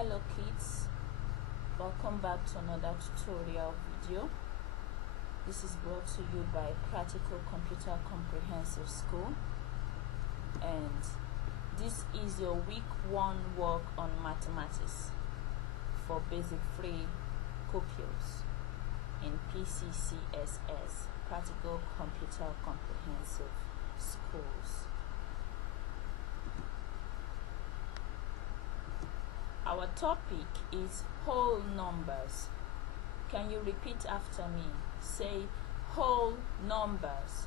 Hello kids, welcome back to another tutorial video. This is brought to you by Practical Computer Comprehensive School, and this is your week 1 work on mathematics for basic free pupils in PCCSS, Practical Computer Comprehensive Schools. Our topic is whole numbers. Can you repeat after me? Say whole numbers.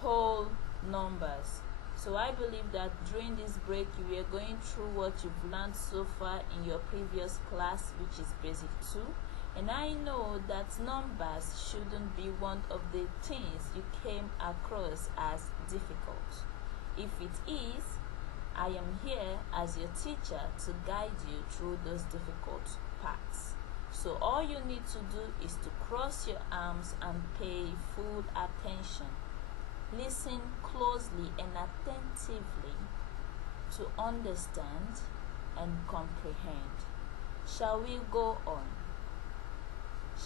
Whole numbers. So I believe that during this break you are going through what you've learned so far in your previous class, which is basic 2. And I know that numbers shouldn't be one of the things you came across as difficult. If it is, I am here as your teacher to guide you through those difficult parts. So all you need to do is to cross your arms and pay full attention. Listen closely and attentively to understand and comprehend. Shall we go on?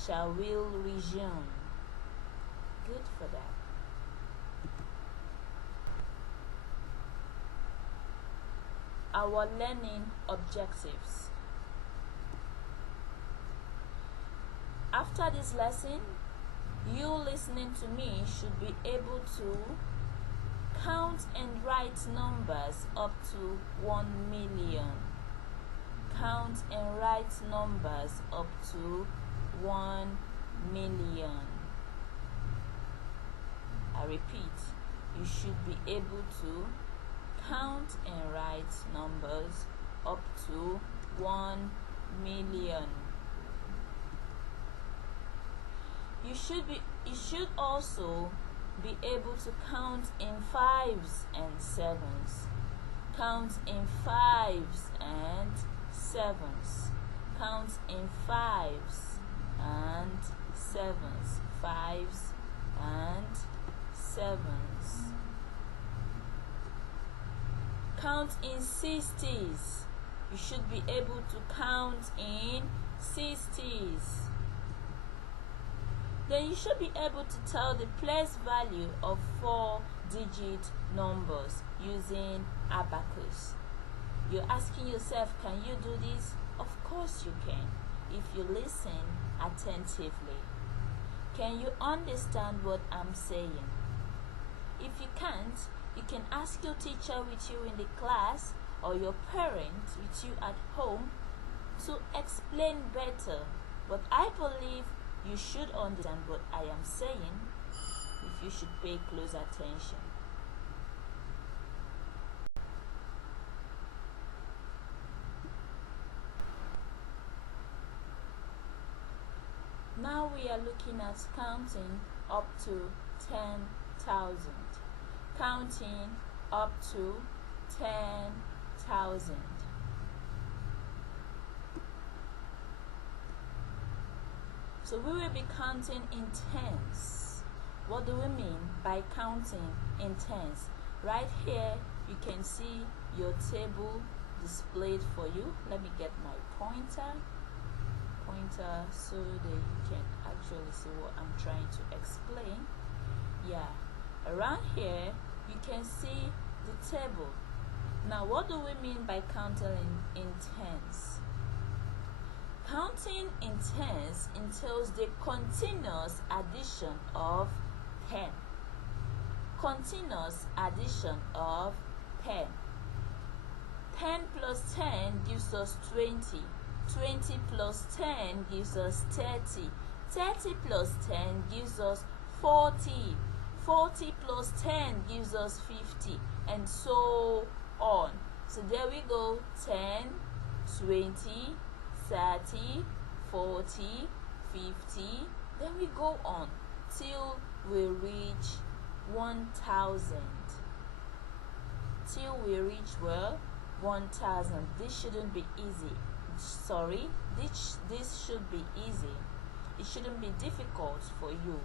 Shall we resume? Good for that. Our learning objectives. After this lesson, you listening to me should be able to count and write numbers up to 1 million. Count and write numbers up to 1 million. I repeat, you should be able to count and write numbers up to 1 million. You should also be able to count in 5s and 7s. Count in 5s and 7s. Count in 5s and 7s. 5s and 7s. Count in 60s. You should be able to count in 60s. Then you should be able to tell the place value of 4-digit numbers using abacus. You're asking yourself, can you do this? Of course you can, if you listen attentively. Can you understand what I'm saying? If you can't, you can ask your teacher with you in the class or your parent with you at home to explain better. But I believe you should understand what I am saying if you should pay close attention. Now we are looking at counting up to 10,000. Counting up to 10,000. So we will be counting in tens. What do we mean by counting in tens? Right here you can see your table displayed for you. Let me get my pointer so that you can actually see what I'm trying to explain. Yeah, around here you can see the table. Now what do we mean by counting in tens? Counting in tens entails the continuous addition of 10. Continuous addition of 10. 10 plus 10 gives us 20. 20 plus 10 gives us 30. 30 plus 10 gives us 40. 40 plus 10 gives us 50, and so on. So there we go. 10, 20, 30, 40, 50. Then we go on till we reach 1,000. Till we reach 1,000. This shouldn't be easy. Sorry, this should be easy. It shouldn't be difficult for you.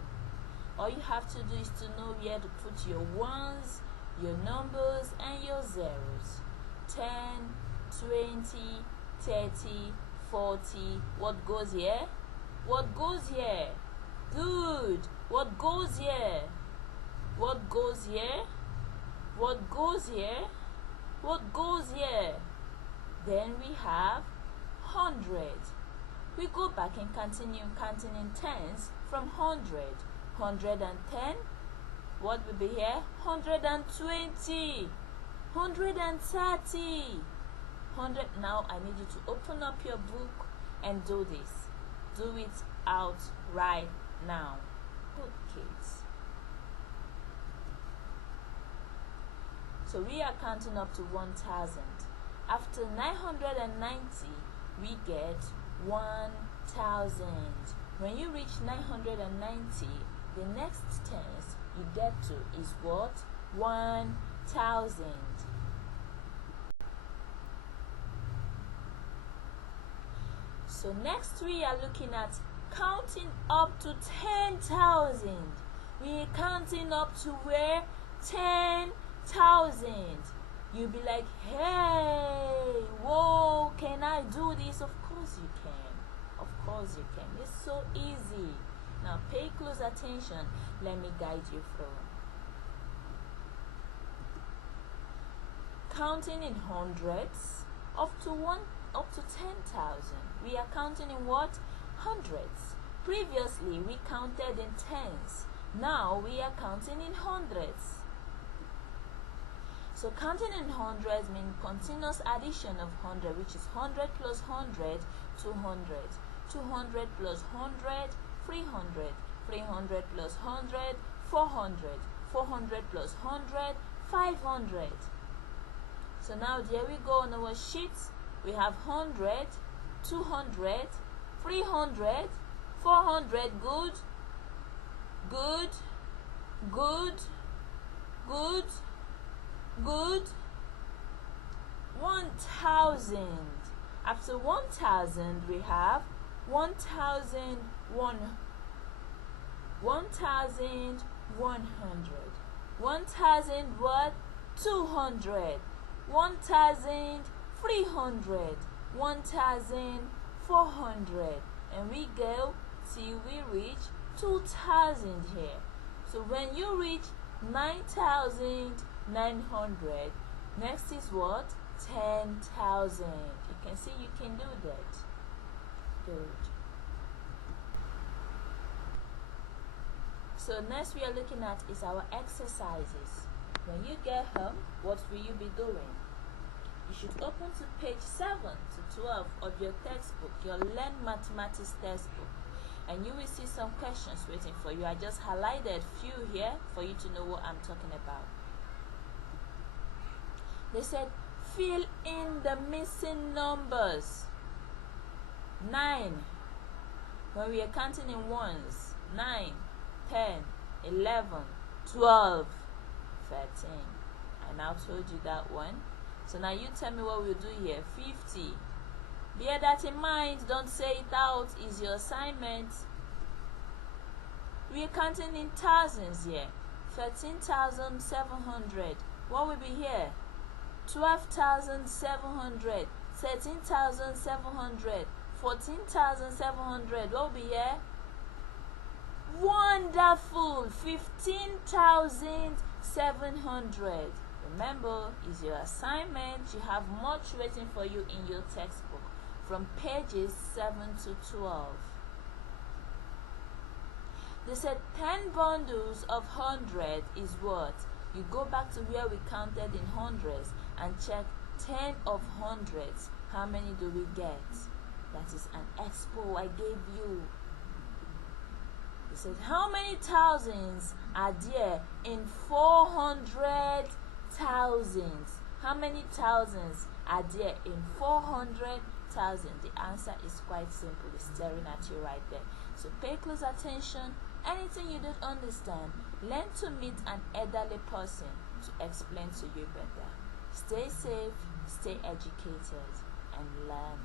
All you have to do is to know where to put your ones, your numbers, and your zeros. 10, 20, 30, 40. What goes here? What goes here? Good. What goes here? What goes here? What goes here? What goes here? Then we have 100. We go back and continue counting in tens from 100. 110. What will be here? 120. 130. 100. Now I need you to open up your book and do this. Do it out right now. Good kids. So we are counting up to 1000. After 990, we get 1000. When you reach 990, the next tens you get to is what? 1000. So next we are looking at counting up to 10,000. We are counting up to where? 10,000. You'll be like, hey, whoa, can I do this? Of course you can. Of course you can. It's so easy. Now pay close attention. Let me guide you through. Counting in hundreds up to 10,000. We are counting in what? Hundreds. Previously we counted in tens. Now we are counting in hundreds. So counting in hundreds means continuous addition of 100, which is 100 plus 100, 200. 200 plus 100, 300. 300 plus 100, 400. 400 plus 100, 500. So now there we go on our sheets. We have 100, 200, 300, 400. Good. Good. Good. Good. Good. 1000. After 1000 we have 1100. 1100. 1000 what? 200. 1300. 1400. And we go till we reach 2000 here. So when you reach 9,900, next is what? 10,000. You can see you can do that. Good. So next we are looking at is our exercises. When you get home, what will you be doing? You should open to page 7 to 12 of your textbook, your Learn Mathematics textbook, and you will see some questions waiting for you. I just highlighted few here for you to know what I'm talking about. They said fill in the missing numbers. 9. When we are counting in ones, 9, 10, 11, 12, 13. I now told you that one. So now you tell me what we'll do here. 50. Bear that in mind. Don't say it out. Is your assignment. We are counting in thousands here. 13,700. What will be here? 12,700. 13,700. 14,700. What will be here? Wonderful. 15,700. Remember, is your assignment. You have much waiting for you in your textbook from pages 7 to 12. They said 10 bundles of 100 is what? You go back to where we counted in hundreds and check 10 of hundreds. How many do we get? That is an expo I gave you. They said how many thousands are there in 400 thousands? How many thousands are there in 400,000? The answer is quite simple. It's staring at you right there. So pay close attention. Anything you don't understand, learn to meet an elderly person to explain to you better. Stay safe, stay educated, and learn.